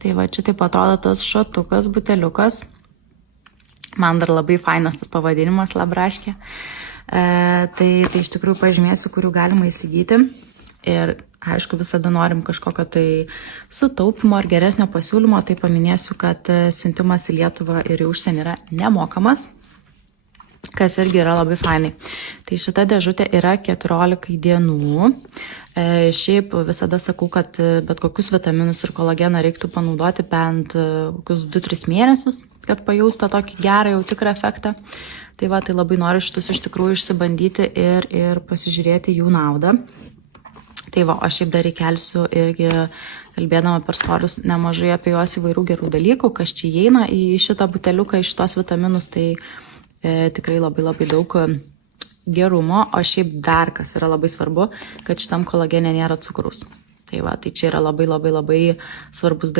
Tai va, čia taip atrodo tas šotukas, buteliukas. Man dar labai fainas tas pavadinimas Labraškė. Tai iš tikrųjų pažymėsiu, kurių galima įsigyti. Ir aišku, visada norim kažkokio tai sutaupimo ar geresnio pasiūlymo, tai paminėsiu, kad siuntimas į Lietuvą ir į užsienį yra nemokamas, kas irgi yra labai fainai. Tai šita dėžutė yra 14 dienų. Šiaip visada sakau, kad bet kokius vitaminus ir kolageną reiktų panaudoti bent kokius 2-3 mėnesius, kad pajaustą tokį gerą jau tikrą efektą. Tai va, tai labai noriu šitus iš tikrųjų išsibandyti ir pasižiūrėti jų naudą. Tai va, aš šiaip dar įkelsiu irgi, kalbėdama per storius, nemažai apie juos įvairių gerų dalykų, kas čia įeina į šitą buteliuką, į šitos vitaminus, tai tikrai labai labai daug gerumo, o šiaip dar kas yra labai svarbu, kad šitam kolagene nėra cukraus. Tai va, tai čia yra labai labai labai svarbus dalykas.